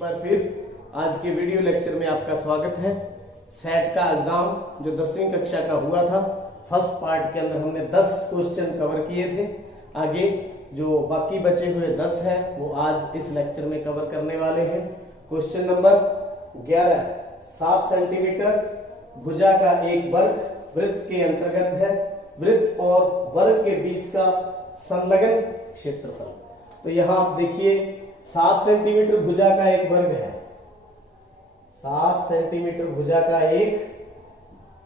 बार फिर आज के वीडियो लेक्चर में आपका स्वागत है। सेट का एग्जाम जो 10वीं कक्षा का हुआ था, फर्स्ट पार्ट के अंदर हमने 10 क्वेश्चन कवर किए थे। आगे जो बाकी बचे हुए 10 हैं वो आज इस लेक्चर में कवर करने वाले हैं। क्वेश्चन नंबर 11, 7 सेंटीमीटर भुजा का एक वर्ग वृत्त के अंतर्गत है, वृत्त और वर्ग के बीच का संलग्न क्षेत्रफल। तो यहां आप देखिए 7 सेंटीमीटर भुजा का एक वर्ग है, 7 सेंटीमीटर भुजा का एक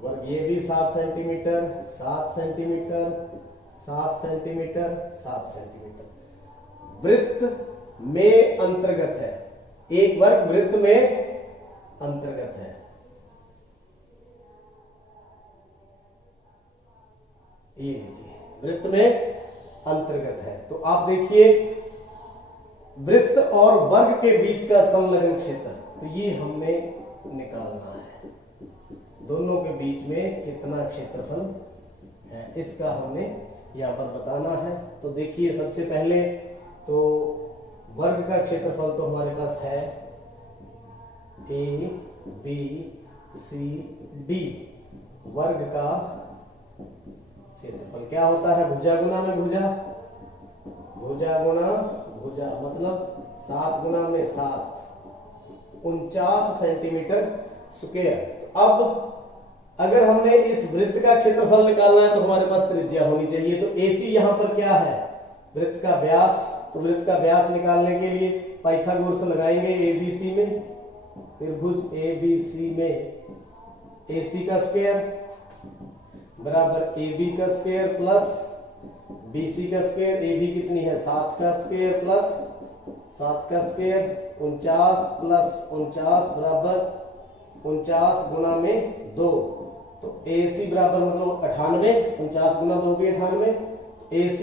वर्ग, ये भी 7 सेंटीमीटर, 7 सेंटीमीटर, 7 सेंटीमीटर, 7 सेंटीमीटर वृत्त में अंतर्गत है। एक वर्ग वृत्त में अंतर्गत है। ये लीजिए, वृत्त में अंतर्गत है। तो आप देखिए वृत्त और वर्ग के बीच का संलग्न क्षेत्र, तो ये हमने निकालना है। दोनों के बीच में कितना क्षेत्रफल है इसका हमने यहां पर बताना है। तो देखिए सबसे पहले तो वर्ग का क्षेत्रफल तो हमारे पास है ए बी सी डी। वर्ग का क्षेत्रफल क्या होता है? भुजा गुना में भुजा, भुजा गुना भुजा, मतलब 7 गुना में 7, 49 सेंटीमीटर स्क्वायर। तो अब अगर हमने इस वृत्त का क्षेत्रफल निकालना है तो हमारे पास त्रिज्या होनी चाहिए। तो AC यहां पर क्या है? वृत्त का व्यास। तो वृत्त का व्यास निकालने के लिए पाइथागोरस लगाएंगे ABC में, त्रिभुज ABC में AC का स्क्वायर बराबर AB का स्क्वायर प्लस BC का स्क्वायर। AB कितनी है? 7 का स्क्वायर प्लस 7 का स्क्वायर, 49 प्लस 49 बराबर 49 गुना में 2। तो AC बराबर मतलब 98, 49 गुना 2 भी 98। AC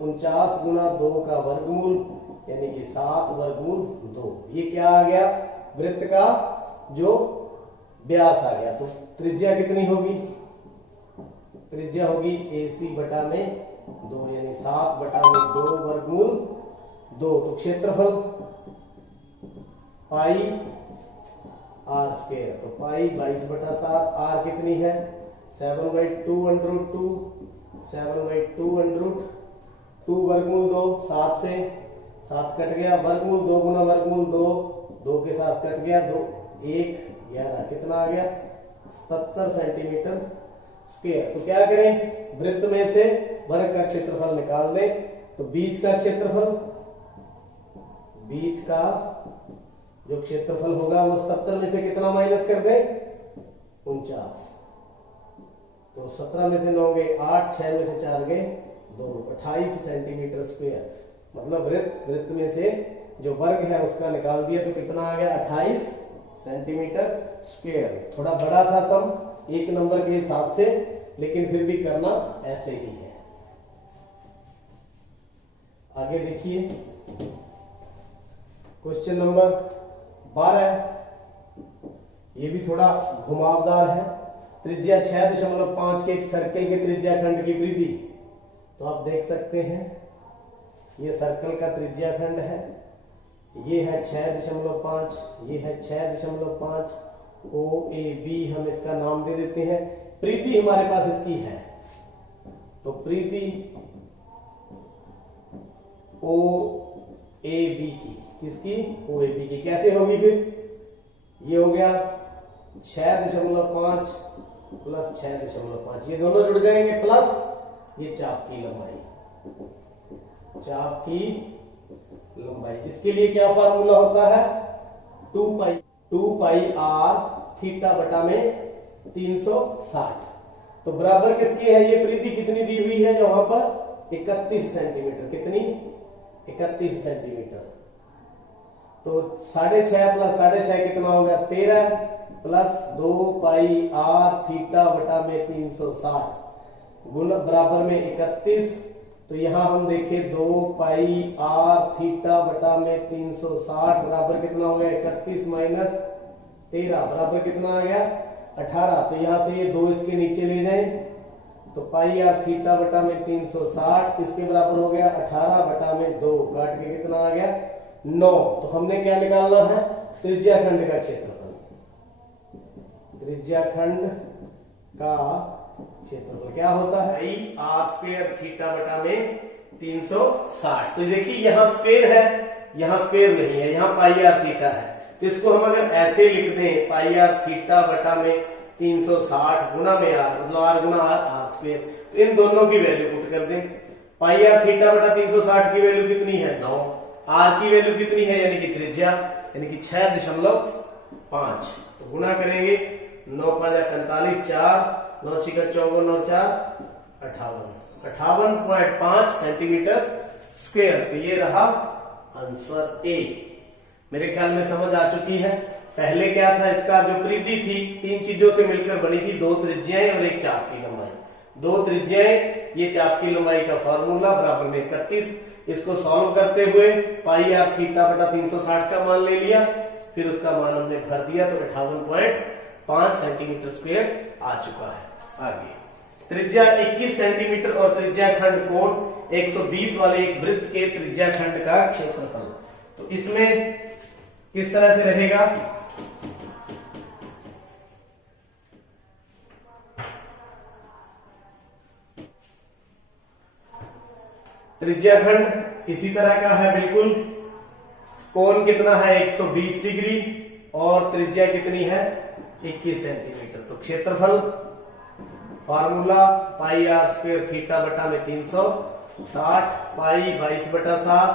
49 गुना 2 का वर्गमूल यानी कि 7 वर्गमूल 2। ये क्या आ गया? वृत्त का जो व्यास आ गया। तो त्रिज्या कितनी होगी? त्रिज्या होगी AC बटा में 2 यानी 7 बटा में 2 वर्गमूल 2। तो क्षेत्रफल पाई आर स्क्वायर, तो पाई 22 बटा 7, आर कितनी है? 7/2 7/2 वर्गमूल 2, 7 से 7 कट गया, वर्गमूल 2 गुना वर्गमूल 2, 2 के साथ कट गया, 2 1 11, कितना आ गया? 77 सेंटीमीटर स्क्वायर। तो क्या करें? वृत्त में से वर्ग का क्षेत्रफल निकाल दें। तो बीच का क्षेत्रफल, बीच का जो क्षेत्रफल होगा वो 77 में से कितना माइनस कर दें? 49। तो 17 में से 9 गए 8, 6 में से 4 गए 2, 28 सेंटीमीटर स्क्वायर। मतलब वृत्त में से जो वर्ग है उसका निकाल दिया तो कितना आ गया? 28 सेंटीमीटर स्क्वायर। थोड़ा बड़ा था सम एक नंबर के हिसाब से, लेकिन फिर भी करना ऐसे ही है। आगे देखिए क्वेश्चन नंबर 12, ये भी थोड़ा घुमावदार है। त्रिज्या 6.5 के एक सर्कल के त्रिज्या खंड की परिधि। तो आप देख सकते हैं ये सर्कल का त्रिज्या खंड है, ये है 6.5, ये है 6.5। OAB हम इसका नाम दे देते हैं। परिधि हमारे पास इसकी है, तो परिधि OAB की, किसकी? OAB की। कैसे होगी फिर? ये हो गया 6.5 प्लस 6.5, ये दोनों जुड़ जाएंगे, प्लस ये चाप की लंबाई, चाप की लंबाई। इसके लिए क्या फार्मूला होता है? 2 पाई r थीटा बटा में 360। तो बराबर किसकी है? ये परिधि कितनी दी हुई है यहां पर? 31 सेंटीमीटर। कितनी? 31 सेंटीमीटर। तो 6.5 प्लस 6.5 कितना हो गया? 13 प्लस 2 पाई r थीटा बटा में 360 गुना बराबर में 31। तो यहां हम देखें 2 पाई r थीटा बटा में 360 बराबर कितना हो गया? 31 माइनस 13 बराबर कितना आ गया? 18। तो यहां से ये 2 इसके नीचे ले जाए तो पाई आर थीटा बटा में 360 किसके बराबर हो गया? 18 बटा में 2, काट के कितना आ गया? 9। तो हमने क्या निकालना है? त्रिज्याखंड का क्षेत्रफल, त्रिज्याखंड का क्षेत्रफल क्या होता है? आई आर स्क्वायर थीटा बटा में 360। तो देखिए यहाँ स्क्वायर है, यहाँ स्क्वायर नहीं है, यहाँ पाई आर थीटा है। तो इसको हम अगर ऐसे लिख दें पाई आर थीटा बटा में 360 गुना में आर, मतलब आर गुना आर, आर स्क्वायर, तो इन दोनों की वैल्यू पुट कर दें। पाई आर थीटा बटा 360 की वैल्यू कितनी है? 9। आर की वैल्यू कितनी है? यानी कि त्रिज्या, यानी कि 6.5। तो गुना करेंगे 9 5 45, 4 9 6 54, 9 4 58, 58.5 सेंटीमीटर स्क्वायर। तो ये रहा आंसर ए। मेरे ख्याल में समझ आ चुकी है। पहले क्या था, इसका जो परिधि थी 3 चीजों से मिलकर बनी थी, 2 त्रिज्याएं और 1 चाप की लंबाई। 2 त्रिज्याएं, ये चाप की लंबाई का फॉर्मूला बराबर में 31। इसको सॉल्व करते हुए पाई आर थीटा बटा 360 का मान ले लिया, फिर उसका मान हमने भर दिया तो 58.5 सेंटीमीटर स्क्वायर आ चुका है। आगे त्रिज्या 21 सेंटीमीटर और त्रिज्याखंड कोण 120 वाले एक वृत्त के त्रिज्याखंड का क्षेत्रफल। तो इसमें किस तरह से रहेगा? त्रिज्याखंड इसी तरह का है बिल्कुल। कोण कितना है? 120 डिग्री और त्रिज्या कितनी है? 21 सेंटीमीटर। तो क्षेत्रफल formula pi R square theta बटा में 360, पाई 22 बटा 7,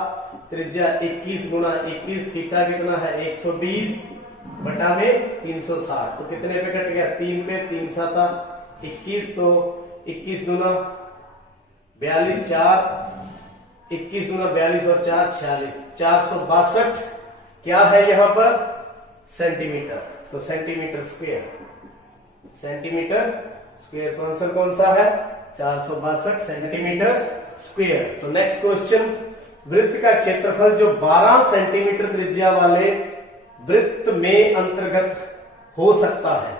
त्रिज्या 21 गुना 21, थीटा कितना है? 120 बटा में 360। तो कितने पे कट गया? 3 पे, 3 7 21, तो 21 गुना 42, 4 21 गुना 42 और 4 46, 462 क्या है यहाँ पर? सेंटीमीटर। तो सेंटीमीटर स्क्वायर, सेंटीमीटर स्क्वायर तो आंसर कौन सा है? 462 सेंटीमीटर स्क्वायर। तो नेक्स्ट क्वेश्चन, वृत्त का क्षेत्रफल जो 12 सेंटीमीटर त्रिज्या वाले वृत्त में अंतर्गत हो सकता है,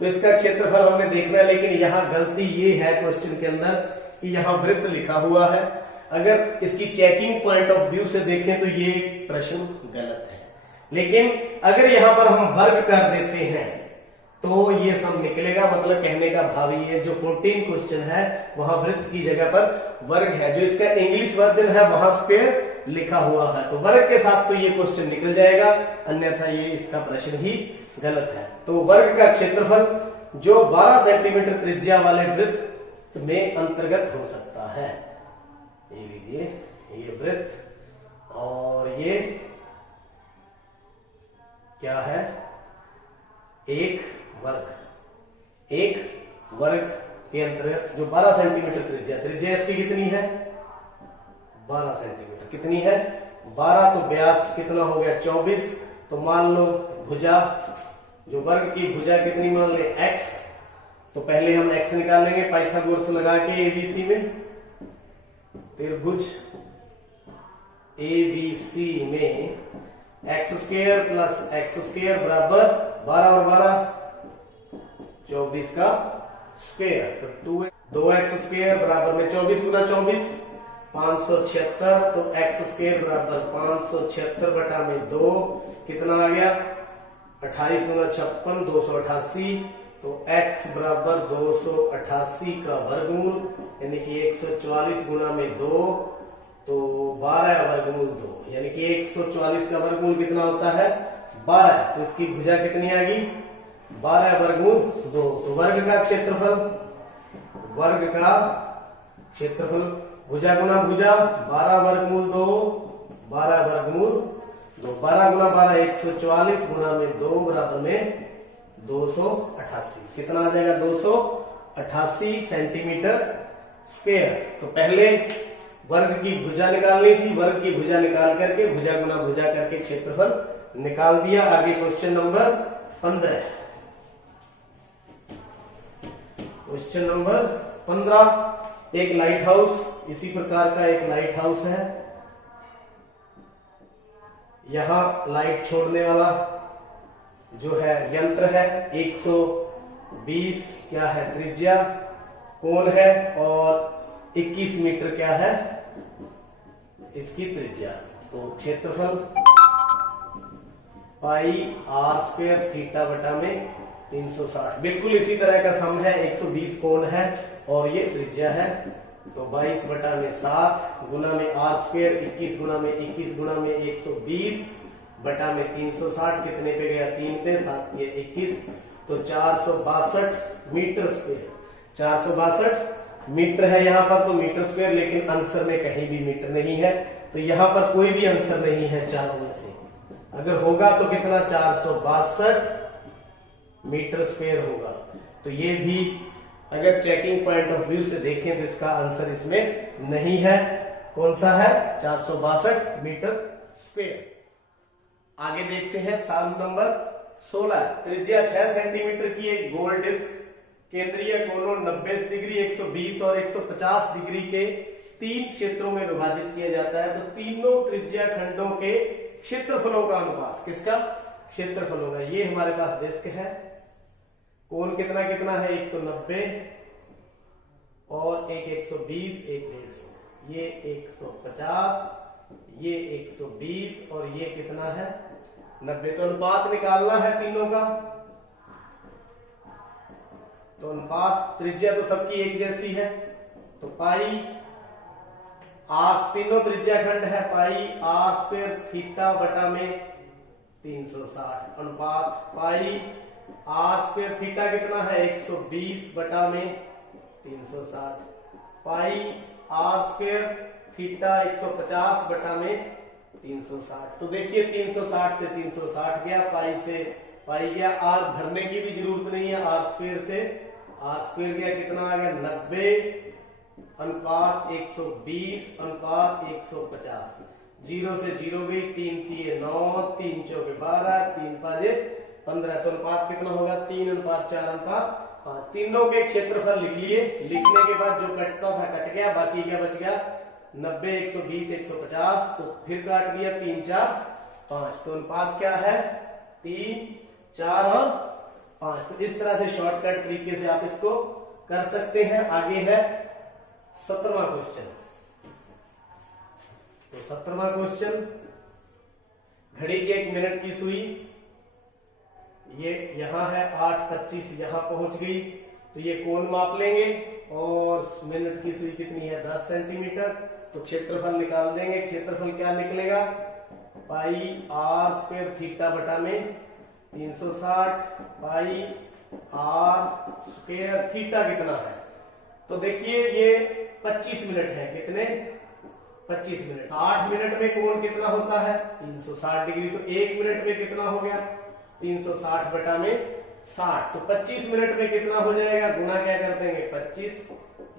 तो इसका क्षेत्रफल हमें देखना है। लेकिन यहाँ गलती ये है क्वेश्चन के अंदर कि यहाँ वृत्त लिखा हुआ है। अगर इसकी चेकिंग पॉइंट ऑफ व्यू से देखें तो ये प्रश्न गलत है, लेकिन अगर यहां पर हम वर्ग कर देते हैं तो ये सब निकलेगा। मतलब कहने का भाव ये है, जो 14 क्वेश्चन है वहां वृत्त की जगह पर वर्ग है। जो इसका इंग्लिश वर्जन है वहां स्क्वायर लिखा हुआ है, तो वर्ग के साथ तो ये क्वेश्चन निकल जाएगा, अन्यथा ये इसका प्रश्न ही गलत है। तो वर्ग का क्षेत्रफल जो 12 सेंटीमीटर त्रिज्या वाले वृत्त में अंतर्गत हो सकता है। ये लीजिए, ये वृत्त और ये क्या है? एक वर्ग के अंतर्गत जो 12 सेंटीमीटर त्रिज्या, त्रिज्या इसकी कितनी है? 12 सेंटीमीटर। कितनी है? 12। तो व्यास कितना हो गया? 24। तो मान लो भुजा, जो वर्ग की भुजा कितनी मान ले? x। तो पहले हम x निकाल लेंगे पाइथागोरस लगा के एबीसी में। त्रिभुज एबीसी में x square plus x square बराबर 12 और 12 24 का स्क्वायर। तो 2x स्क्वायर बराबर में 24 गुना 24 576। तो x स्क्वायर बराबर 576 बटा में 2 कितना आ गया? 28 गुना 56 288। तो x बराबर 288 का वर्गमूल, यानी कि 144 गुना में 2, तो 12 वर्गमूल 2, यानी कि 144 का वर्गमूल कितना होता है? 12। तो इसकी भुजा कितनी आ गई? 12 वर्गमूल 2। तो वर्ग का क्षेत्रफल, भुजा गुना भुजा 12 वर्गमूल 2, 12 वर्गमूल 2, 12 गुना 12 144 गुना में 2 बराबर में 288। कितना आ जाएगा? 288 सेंटीमीटर स्क्वायर। तो पहले वर्ग की भुजा निकालनी थी, वर्ग की भुजा निकाल करके भुजा गुना भुजा करके क्षेत्रफल निकाल दिया। आगे क्वेश्चन नंबर 15। क्वेश्चन नंबर 15, एक लाइट हाउस, इसी प्रकार का एक लाइट हाउस है। यहां लाइट छोड़ने वाला जो है यंत्र है, 120 क्या है? त्रिज्या, कोण है, और 21 मीटर क्या है? इसकी त्रिज्या। तो क्षेत्रफल पाई आर स्क्वायर थीटा बटा में 360। बिल्कुल इसी तरह का सम है, 120 कोण है और ये त्रिज्या है। तो 22 बटा में 7 गुना में आर स्क्वायर 21 गुना में 21 गुना में 120 बटा में 360 कितने पे गया 3 पे 7 ये 21 तो 462 मीटर स्क्वायर। 462 मीटर है यहाँ पर तो मीटर स्क्वायर, लेकिन आंसर में कहीं भी मीटर नहीं है तो यहाँ पर कोई भी आंसर नहीं है चारों में से। अगर होगा तो कितना 462 मीटर स्क्वायर होगा। तो ये भी अगर चेकिंग पॉइंट ऑफ व्यू से देखें तो इसका आंसर इसमें नहीं है। कौन सा है 462 मीटर स्क्वायर। आगे देखते हैं सवाल नंबर 16। त्रिज्या 6 सेंटीमीटर की एक गोल डिस्क केंद्रीय कोणों 90 डिग्री 120 और 150 डिग्री के 3 क्षेत्रों में विभाजित किया जाता है तो तीनों त्रिज्या खंडों के क्षेत्रफलों का अनुपात, किसका क्षेत्रफलों का। ये हमारे पास डिस्क है, कोण कितना कितना है, एक तो 90 और एक 120 एक 150, ये 150 ये 120 और ये कितना है 90। तो अनुपात निकालना है तीनों का। तो अनुपात त्रिज्या तो सबकी एक जैसी है तो पाई आर, तीनों त्रिज्या खंड है, पाई आर स्क्वायर थीटा बटा में 360 अनुपात पाई आर स्क्वायर थीटा कितना है 120 बटा में 360 पाई आर स्क्वायर थीटा 150 बटा में 360। तो देखिए 360 से 360 गया, पाई से पाई गया, आर भरने की भी जरूरत नहीं है, आर स्क्वायर से आर स्क्वायर गया, कितना आ गया 90 अनुपात 120 अनुपात 150। 0 से 0 गई, 3 3 9 3 4 12 3 5 15। तो अनुपात कितना होगा 3 अनुपात 4 अनुपात 5। तीनों के क्षेत्रफल लिख लिए, लिखने के बाद जो कटता था कट गया, बाकी क्या बच गया 90 120 150। तो फिर काट दिया 3 4 5। तो अनुपात क्या है 3 4 और 5। तो इस तरह से शॉर्टकट तरीके से आप इसको कर सकते हैं। आगे है 17वां क्वेश्चन। तो 17वां क्वेश्चन, घड़ी की 1 मिनट की सुई ये यहां है 8:25 यहां पहुंच गई तो ये कोण माप लेंगे और मिनट की सुई कितनी है 10 सेंटीमीटर। तो क्षेत्रफल निकाल देंगे। क्षेत्रफल क्या निकलेगा पाई आर स्क्वायर थीटा बटा में 360 पाई आर स्क्वायर थीटा कितना है। तो देखिए ये 25 मिनट है, कितने 25 मिनट। 60 मिनट में कोण कितना होता है 360 डिग्री। तो 1 मिनट में कितना हो गया 360 बटा में 60। तो 25 मिनट में कितना हो जाएगा, गुना क्या कर देंगे 25,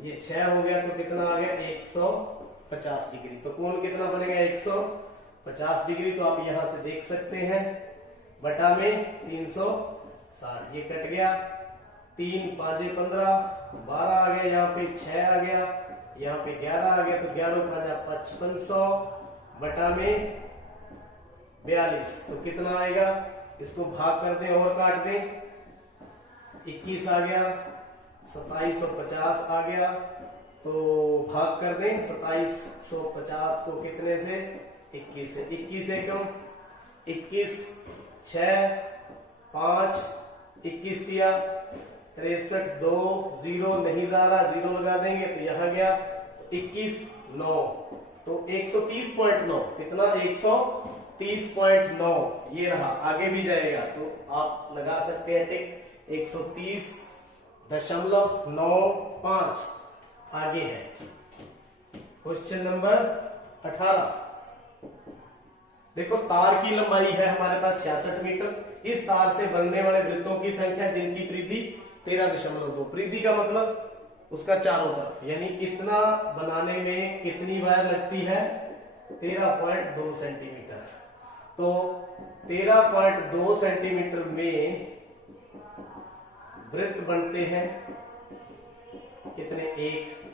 ये 6 हो गया तो कितना आ गया 150 डिग्री। तो कोण कितना बनेगा 150 डिग्री। तो आप यहां से देख सकते हैं बटा में 360, ये कट गया, 3 5 15 12 आ गया, यहाँ पे 6 आ गया, यहाँ पे 11 आ गया। तो 11 5 5500 बटा में 42। तो कितना आएगा, इसको भाग कर दें और काट दें, 21 आ गया, 2750 आ गया। तो भाग कर दें 2750 को कितने से 21 से, 21 से कम 21 6 5 21 दिया, 63 2 0 नहीं जा रहा, 0 लगा देंगे तो यहां गया 21 9 तो 130.9 कितना 130.9 ये रहा। आगे भी जाएगा तो आप लगा सकते हैं टिक 130.95 आगे है। Question number 18। देखो तार की लंबाई है हमारे पास 66 मीटर। इस तार से बनने वाले वृत्तों की संख्या जिनकी परिधि 13.2। परिधि का मतलब उसका चारों तरफ, यानी इतना बनाने में कितनी वायर लगती है 13.2 सेंटीमीटर। तो 13.2 सेंटीमीटर में वृत्त बनते हैं कितने,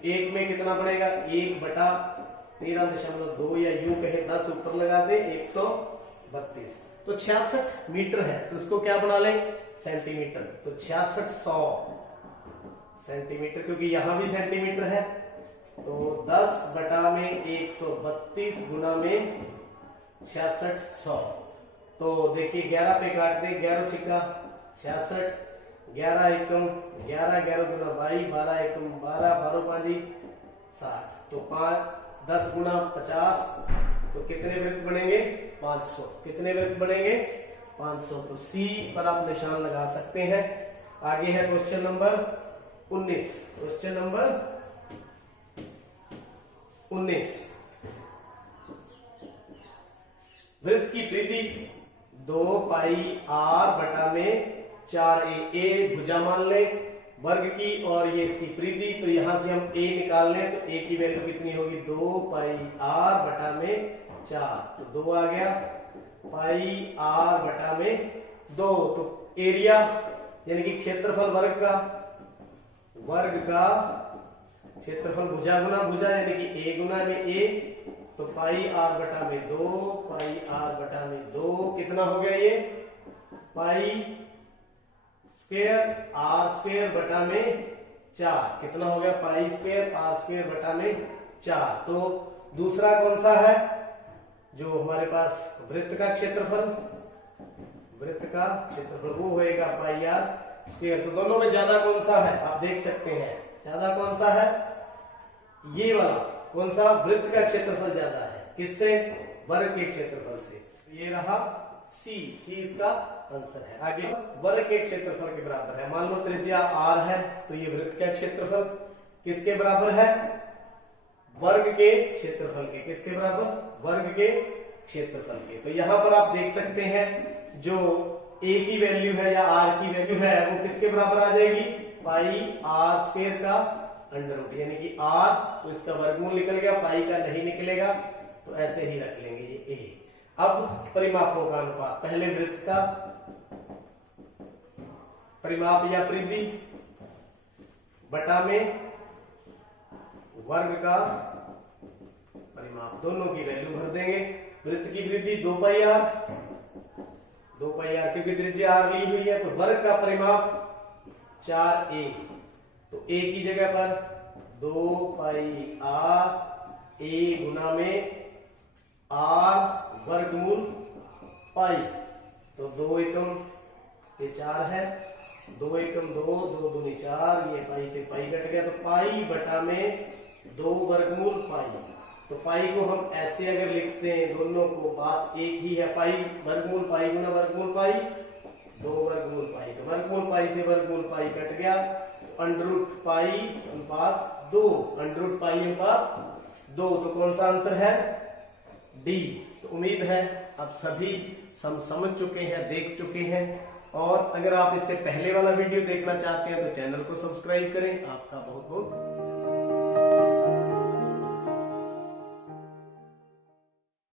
एक में कितना पड़ेगा 1 बटा 13.2 या यूं कहे 10 ऊपर लगा दे 132। तो 66 मीटर है तो इसको क्या बना लें सेंटीमीटर। तो 6600 सेंटीमीटर, क्योंकि यहां भी सेंटीमीटर है। तो 10 बटा में 132 गुना में 6600। तो देखिए 11 पे काट दे, 11 छिक्का 66, 11 एकम 11, 11 गुना 22, 12 एकम 12, 12 पांजी 60। तो 10 गुना 50, तो कितने वृत्त बनेंगे? 500। कितने वृत्त बनेंगे? 500। तो सी पर आप निशान लगा सकते हैं। आगे है क्वेश्चन नंबर 19। क्वेश्चन नंबर 19, वृत्त की परिधि 2 पाई r बटा में 4a। ए भुजा मान लें वर्ग की, और ये इसकी परिधि, तो यहां से हम a निकाल लें तो a की वैल्यू कितनी होगी? 2 पाई r बटा में 4, तो 2 आ गया, पाई r बटा में 2। तो एरिया यानी कि क्षेत्रफल वर्ग का क्षेत्रफल भुजा गुना भुजा यानी कि a गुना में a, तो पाई r बटा में 2, पाई r बटा में 2 कितना हो गया? ये पाई स्क्वायर r स्क्वायर बटा में 4 कितना हो गया? पाई स्क्वायर r स्क्वायर बटा में 4। तो दूसरा कौन सा है जो हमारे पास वृत्त का क्षेत्रफल वो होएगा पाई r स्क्वायर। तो दोनों में ज्यादा कौन सा है आप देख सकते हैं, ज्यादा कौन सा है? ये वाला कौन सा? वृत्त का क्षेत्रफल ज्यादा है, किससे? वर्ग के क्षेत्रफल से। ये रहा सी इसका आंसर है। आगे वर्ग के क्षेत्रफल के बराबर है। मान लो त्रिज्या r है, तो ये वृत्त का क्षेत्रफल किसके बराबर है? वर्ग के क्षेत्रफल के। किसके बराबर? वर्ग के क्षेत्रफल के। तो यहां पर आप देख सकते हैं जो a की वैल्यू है या r की वैल्यू है वो किसके बराबर आ जाएगी? पाई r स्क्वायर का अंडर रूट, यानी कि r तो इसका वर्गमूल निकल गया, पाई का नहीं निकलेगा, तो ऐसे ही रख लेंगे ये a। अब परिमापों का अनुपात, पहले वृत्त का परिमाप या परिधि बटा में वर्ग का परिमाप, दोनों की वैल्यू भर देंगे। वृत्त की परिधि 2 पाई r क्योंकि त्रिज्या r ली हुई है, तो वर्ग का परिमाप 4a, तो a की जगह पर 2 पाई r a गुना में r वर्गमूल पाई, तो 2 एकम ये 4 है, 2 एकम 2, 2 दूनी 4, ये पाई से पाई कट गया, तो पाई बटा में 2 वर्गमूल पाई। तो पाई को हम ऐसे अगर लिखते हैं, दोनों को बात एक ही है, पाई वर्गमूल पाई गुना वर्गमूल पाई, 2 वर्गमूल पाई, तो वर्गमूल पाई से वर्गमूल पाई कट गया, तो अंडर रूट पाई अनुपात 2, अंडर रूट पाई अनुपात 2। तो कौन सा आंसर है? डी। तो उम्मीद है आप सभी समझ चुके हैं, देख चुके हैं, और अगर आप इससे पहले वाला वीडियो देखना चाहते हैं तो चैनल को सब्सक्राइब करें। आपका बहुत बहुत